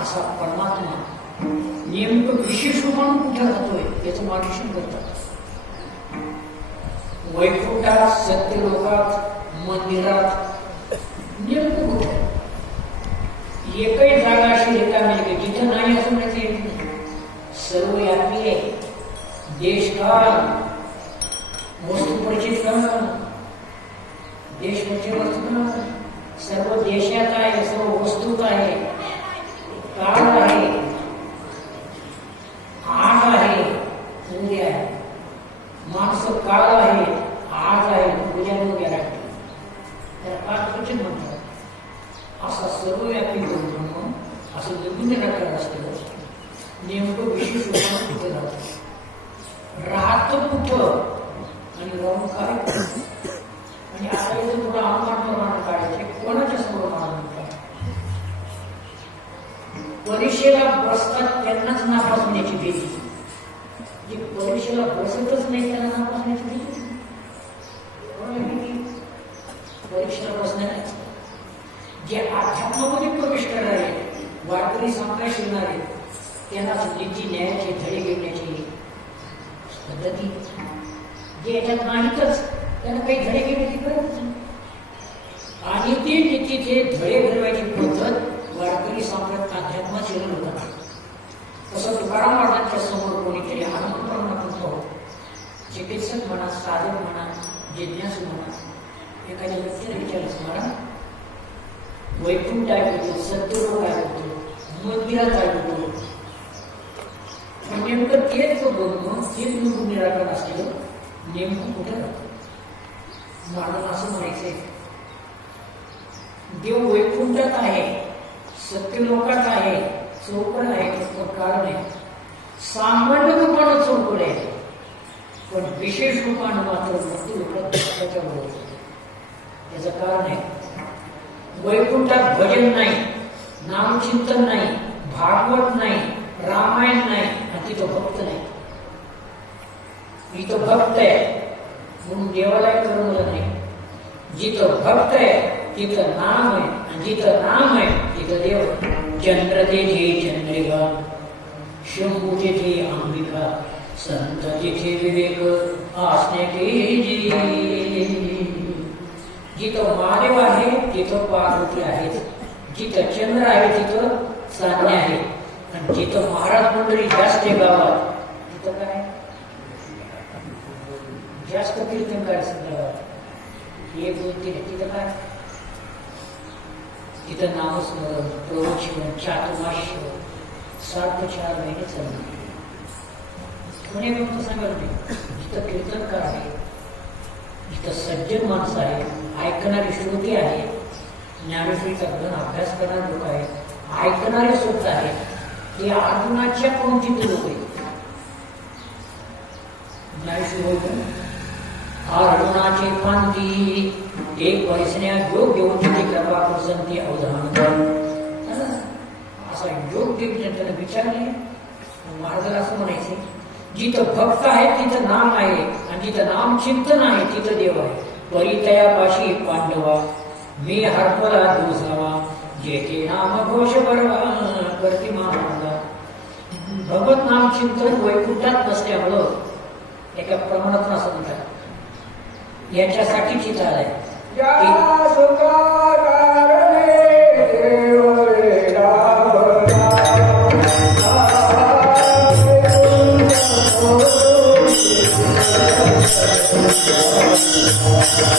असा परमात्मा नेमकं विशेष रूपानं कुठे राहतोय याचं मार्गदर्शन करतात. वैकुंठात सत्यलोकात मंदिरात नेमकं कुठे? एकही जागा अशी रिकामी की जिथं नाही असं म्हणता येत नाही. सर्व व्यापी आहे. देशकाळ. वस्तू परिचित करणार देश म्हणजे वस्तू सर्व देशात आहे सर्व वस्तूत आहे. काळ आहे. आज आहे. उद्या आहे. माणसं काळ आहे. आज आहे. उद्या उद्या राहते त्याला काळ म्हणतात? असा सर्वव्यापी ब्रह्म असं विभिन्न प्रकार असतं. नेमकं विशेष रूपानं कुठे राहतं? राहतं कुठं? आणि राहून काय? बसतात त्यांनाच भीती जे परीक्षेला बसतच नाही त्यांना नापास होण्याची परीक्षेला बसण्याची जे अध्यात्मामध्ये प्रवेश करणारे वारकरी संप्रदाय शिरणारे त्यांना नीती न्यायाची धडे घेण्याची पद्धती जे याच्यात नाहीतच त्यांना काही धडे घेण्याची गरज नाही आणि ते नीतीचे धडे घडवायची पद्धत वारकरी संप्रदाय अध्यात्मात शिरण होतात तुकाराम महाराजांच्या समोर कोणीतरी हनुमंत म्हणतो चिकित्सक म्हणा साधक म्हणा जिज्ञास म्हणा एखाद्या व्यक्तीने विचारलं म्हणा वैकुंठ आहे होतो सत्यलोक आहे होतो मंदिरात आहे होतो पण नेमकं तेच बघ तेच निवडून निराकरण असलेलं नेमकं कुठं मला असं म्हणायचंय देव वैकुंठात आहे सत्य लोकात आहे चौकड आहे कारण आहे. सामान्य रूपानं चौकड आहे पण विशेष रूपानं मात्र भक्ती लोकात त्याच्याबरोबर कारण आहे वैकुंठात भजन नाही नामचिंतन नाही भागवत नाही रामायण नाही आणि तिथं भक्त नाही. इथं भक्त आहे म्हणून देवालय करमलं नाही. जिथं भक्त आहे तिथं नाम आहे आणि जिथं नाम आहे तिथं देव आहे. चंद्र तेथे चंद्रिका. शंभूचे ते अंबिका संत तिथे विवेक असणे जिथं महादेव आहे तिथं पार्वती आहेत जिथं चंद्र आहे तिथं साधने आहे. आणि जिथं महाराज मंडळी जास्त आहे गावात तिथं काय? जास्त कीर्तन काय गावात. एक दोन तीन तिथं काय? तिथं नामस्मरण प्रवचन चातुर्माश्य सात चार महिने चालले कोणी फक्त सांगाल नाही इथं कीर्तनकार आहे इथं सज्जन माणसं आहे ऐकणारी श्रोती आहे ज्ञानश्रीचा ग्रहण अभ्यास करणारे लोक आहेत ऐकणारे सुद्धा आहेत ते अर्जुनाच्या पंक्तीतले लोक आहेत ज्ञानेश्वर होय अर्जुनाची पंक्ती एक वैसण्या योग्य उचित कृपा प्रसंती अवधान असा योग्य विचारले महाराजाला असं म्हणायचे जिथं भक्त आहे तिथं नाम आहे आणि जिथं नाम चिंतन आहे तिथं देव आहे. परितयापाशी पांडवा मी हरपला दुसावा जेथे नाम घोष बरवा करती महाराजा भगवत नाम चिंतन वैकुंठात नसल्यामुळं एका प्रमाणात असं म्हणतात. याच्यासाठी चित्र Oh,